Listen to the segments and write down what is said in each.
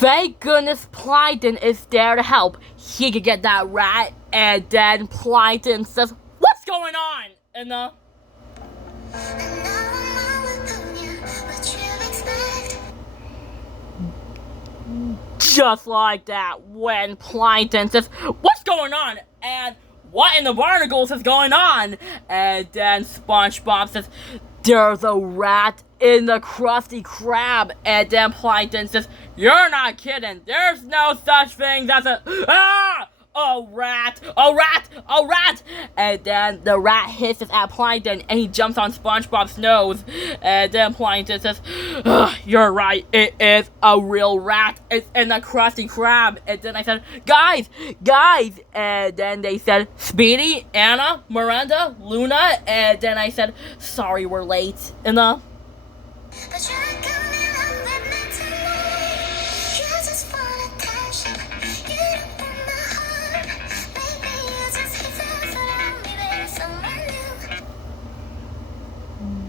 Thank goodness Plankton is there to help. He could get that rat, and then Plankton says, "What's going on?" And just like that, when Plankton says, "What's going on?" and "What in the barnacles is going on?" and then SpongeBob says, "There's a rat in the Krusty Krab," and then Plankton says, "You're not kidding. There's no such thing as a rat, a rat, a rat!" And then the rat hisses at Plankton, and he jumps on SpongeBob's nose. And then Plankton says, "You're right, it is a real rat. It's in the Krusty Krab." And then I said, guys! And then they said, "Speedy, Anna, Miranda, Luna." And then I said, "Sorry, we're late." And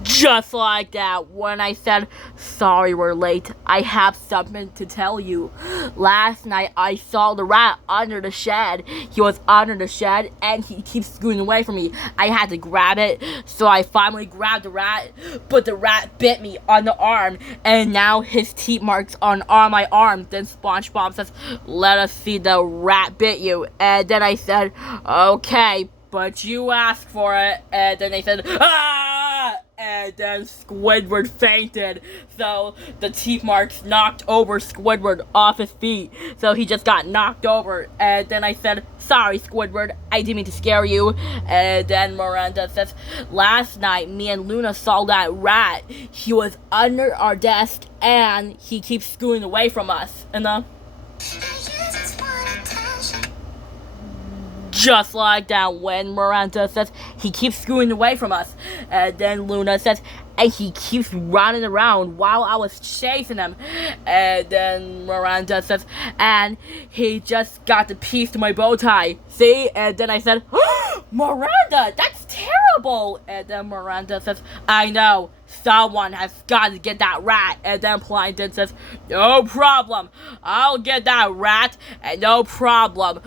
just like that, when I said, "Sorry, we're late, I have something to tell you. Last night, I saw the rat under the shed. He was under the shed, and he keeps scooting away from me. I had to grab it, so I finally grabbed the rat, but the rat bit me on the arm, and now his teeth marks are on my arm." Then SpongeBob says, "Let us see the rat bit you." And then I said, "Okay, but you asked for it." And then they said, "Ah!" And then Squidward fainted, so the teeth marks knocked over Squidward off his feet, so he just got knocked over. And then I said, "Sorry, Squidward, I didn't mean to scare you." And then Miranda says, "Last night, me and Luna saw that rat. He was under our desk, and he keeps scooting away from us." And just like that, when Miranda says, "He keeps scooting away from us." And then Luna says, "And he keeps running around while I was chasing him." And then Miranda says, "And he just got the piece to my bow tie. See?" And then I said, "Miranda, that's terrible." And then Miranda says, "I know. Someone has got to get that rat." And then Plankton says, "No problem. I'll get that rat, and no problem.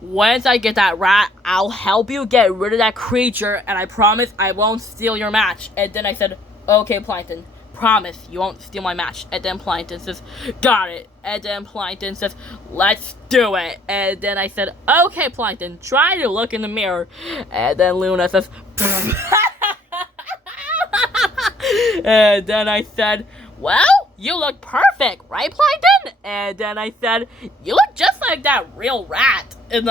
Once I get that rat, I'll help you get rid of that creature, and I promise I won't steal your match." And then I said, "Okay, Plankton, promise you won't steal my match." And then Plankton says, "Got it." And then Plankton says, "Let's do it." And then I said, "Okay, Plankton, try to look in the mirror." And then Luna says, and then I said, "Well, you look perfect, right, Plankton?" And then I said, "You look just like that real rat." And